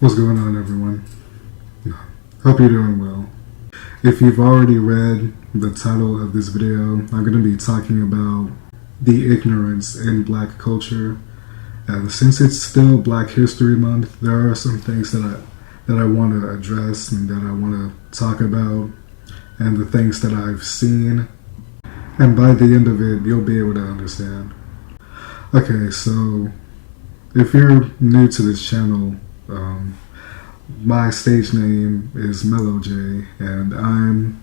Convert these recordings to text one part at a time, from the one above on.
What's going on, everyone? Hope you're doing well. If you've already read the title of this video, I'm going to be talking about the ignorance in Black culture. And since it's still Black History Month, there are some things that I want to address and that I want to talk about, and the things that I've seen. And by the end of it, you'll be able to understand. Okay, so if you're new to this channel, my stage name is Mellow J, and I'm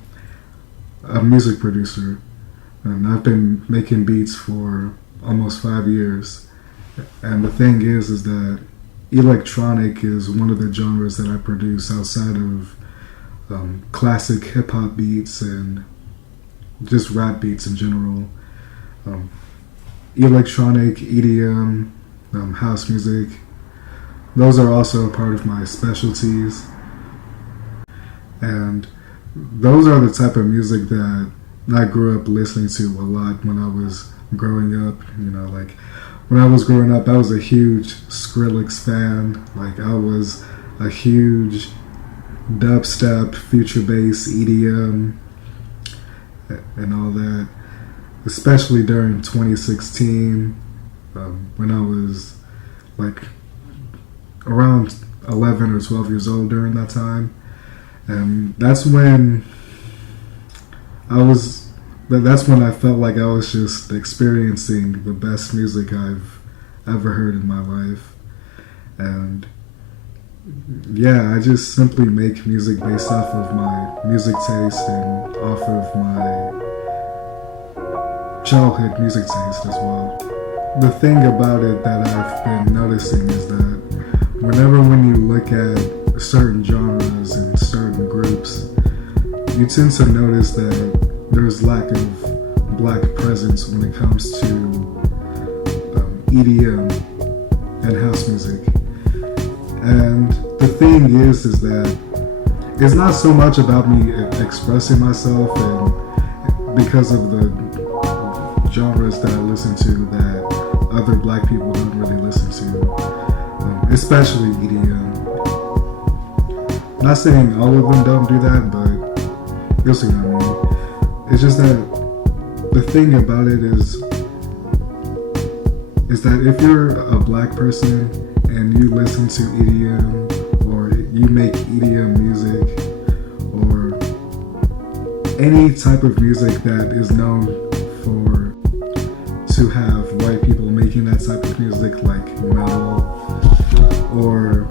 a music producer, and I've been making beats for almost 5 years. And the thing is that electronic is one of the genres that I produce outside of classic hip-hop beats and just rap beats in general. Electronic, EDM, house music, those are also a part of my specialties. And those are the type of music that I grew up listening to a lot when I was growing up. You know, like when I was growing up, I was a huge Skrillex fan. Like I was a huge dubstep, future bass, EDM, and all that. Especially during 2016, when I was like around 11 or 12 years old during that time. And that's when I felt like I was just experiencing the best music I've ever heard in my life. And yeah, I just simply make music based off of my music taste and off of my childhood music taste as well. The thing about it that I've been noticing is that when you look at certain genres and certain groups, you tend to notice that there's lack of Black presence when it comes to EDM and house music. And the thing is that it's not so much about me expressing myself and because of the genres that I listen to that other Black people don't really listen to, especially EDM. Not saying all of them don't do that, but you'll see what I mean. It's just that the thing about it is that if you're a Black person and you listen to EDM or you make EDM music or any type of music that is known to have white people making that type of music, like metal or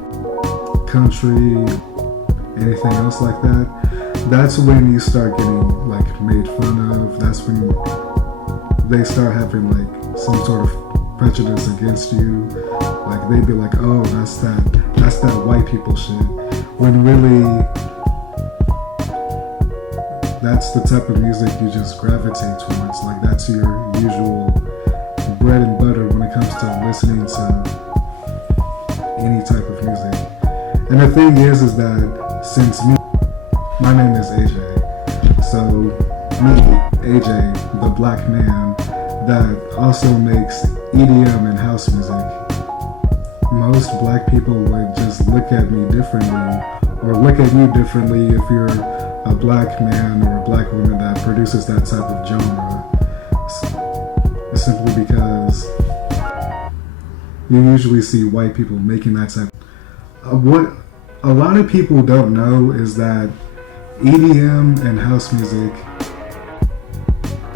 country, anything else like that, that's when you start getting like made fun of. That's when they start having like some sort of prejudice against you. Like they'd be like, oh, that's that white people shit, when really that's the type of music you just gravitate towards. Like that's your usual bread and butter when it comes to listening to any type of music. And the thing is that since my name is AJ, so me, AJ, the Black man that also makes EDM and house music, most Black people would just look at me differently, or look at you differently if you're a Black man or a Black woman that produces that type of genre. Simply because you usually see white people making that type. What a lot of people don't know is that EDM and house music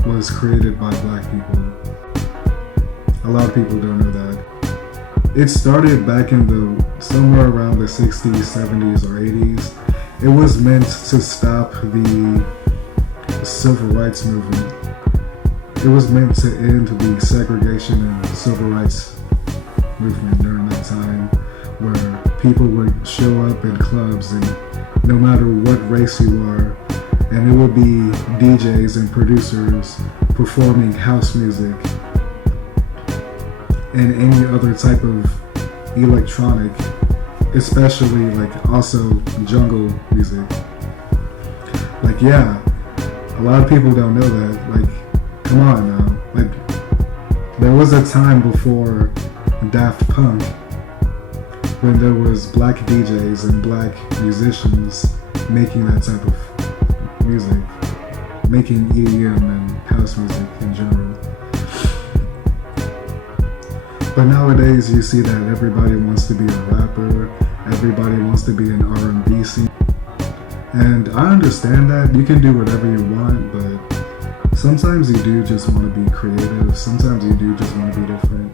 was created by Black people. A lot of people don't know that. It started back in somewhere around the 60s, 70s, or 80s. It was meant to stop the civil rights movement. It was meant to end the segregation and civil rights movement during that time, where people would show up in clubs and no matter what race you are, and it would be DJs and producers performing house music and any other type of electronic, especially like also jungle music. Like yeah, a lot of people don't know that. Like come on now. Like there was a time before Daft Punk when there was black DJs and black musicians making that type of music, making EDM and house music in general. But nowadays you see that everybody wants to be a rapper, everybody wants to be an R&B singer. And I understand that you can do whatever you want, but sometimes you do just want to be creative, sometimes you do just want to be different.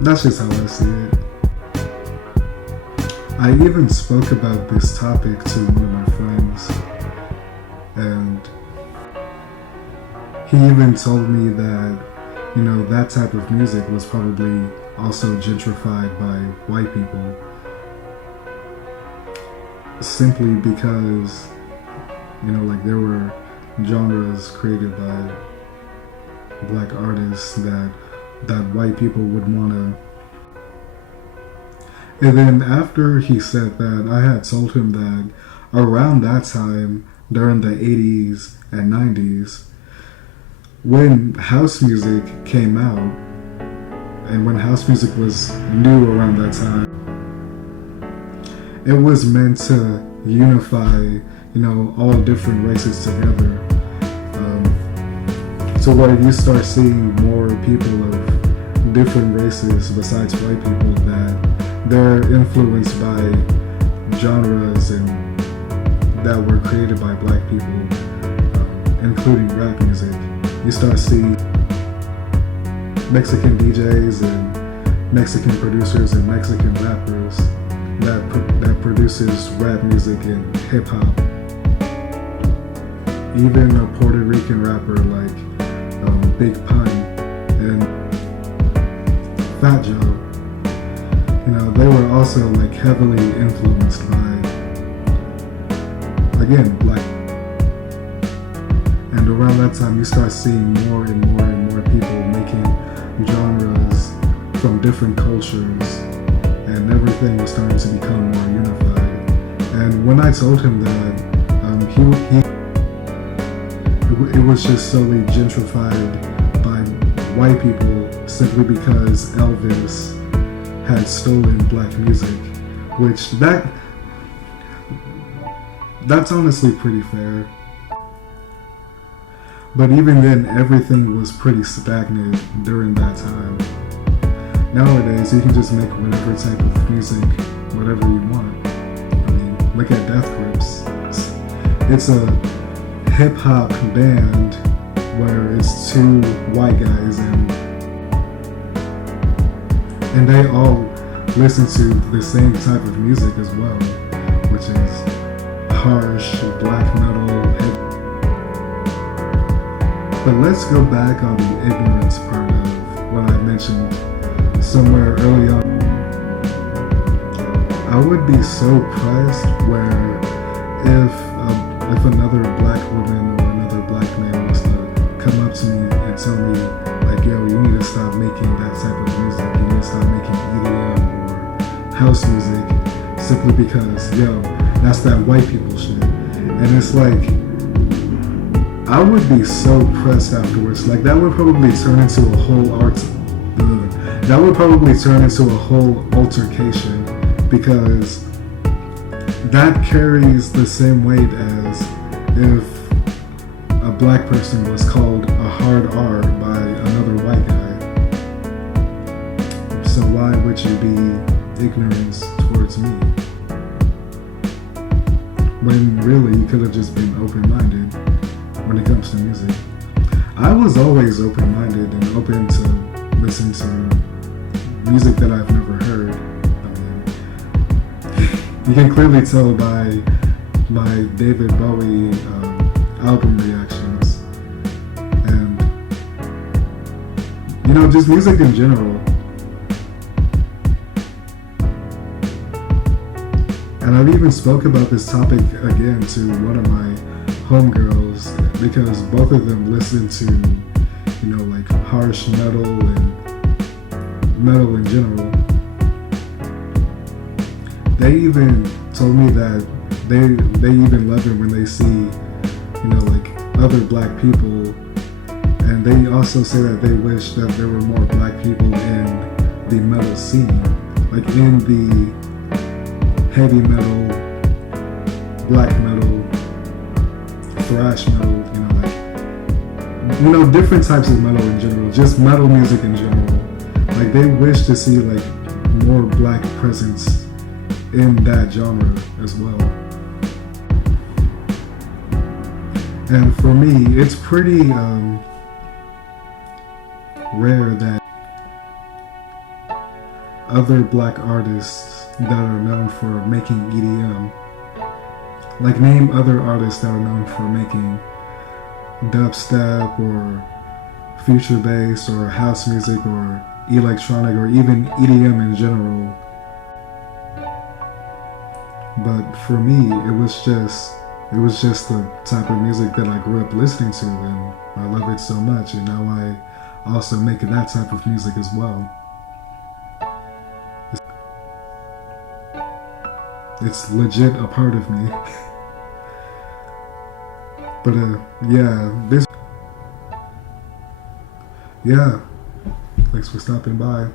That's just how I see it. I even spoke about this topic to one of my friends, and he even told me that, you know, that type of music was probably also gentrified by white people, simply because, you know, like there were genres created by black artists that white people would want to. And then after he said that, I had told him that around that time, during the 80s and 90s, when house music came out, and when house music was new around that time, it was meant to unify, you know, all different races together. So where you start seeing more people of different races besides white people, that they're influenced by genres and that were created by black people, including rap music. You start seeing Mexican DJs and Mexican producers and Mexican rappers that produces rap music and hip hop. Even a Puerto Rican rapper like Big Pun and Fat Joe, you know, they were also like heavily influenced by, again, black. And around that time you start seeing more and more and more people making genres from different cultures, and everything was starting to become more unified. And when I told him that, it was just solely gentrified by white people simply because Elvis had stolen black music, which that's honestly pretty fair. But even then, everything was pretty stagnant during that time. Nowadays, you can just make whatever type of music, whatever you want. I mean, look at Death Grips. It's a hip-hop band where it's two white guys and they all listen to the same type of music as well, which is harsh black metal. But let's go back on the ignorance part of what I mentioned somewhere early on. I would be so pressed where if another black woman or another black man was to come up to me and tell me, like, yo, you need to stop making that type of music, you need to stop making EDM or house music, simply because, yo, that's that white people shit. And it's like, I would be so pressed afterwards. Like, that would probably turn into a whole altercation, because that carries the same weight as if a black person was called a hard R by another white guy. So why would you be ignorant towards me? When really you could have just been open-minded when it comes to music. I was always open-minded and open to listen to music that I've never heard. I mean, you can clearly tell by my David Bowie album reactions, and, you know, just music in general. And I've even spoke about this topic again to one of my homegirls, because both of them listen to, you know, like harsh metal and metal in general. They even told me that they even love it when they see, you know, like other black people, and they also say that they wish that there were more black people in the metal scene. like in the heavy metal, black metal, thrash metal, different types of metal in general, just metal music in general. Like they wish to see like more black presence in that genre as well. And for me, it's pretty rare that other black artists that are known for making EDM, like name other artists that are known for making dubstep or future bass or house music or electronic or even EDM in general. But for me, it was just the type of music that I grew up listening to, and I love it so much, and now I also make that type of music as well. It's legit a part of me. But yeah, thanks for stopping by.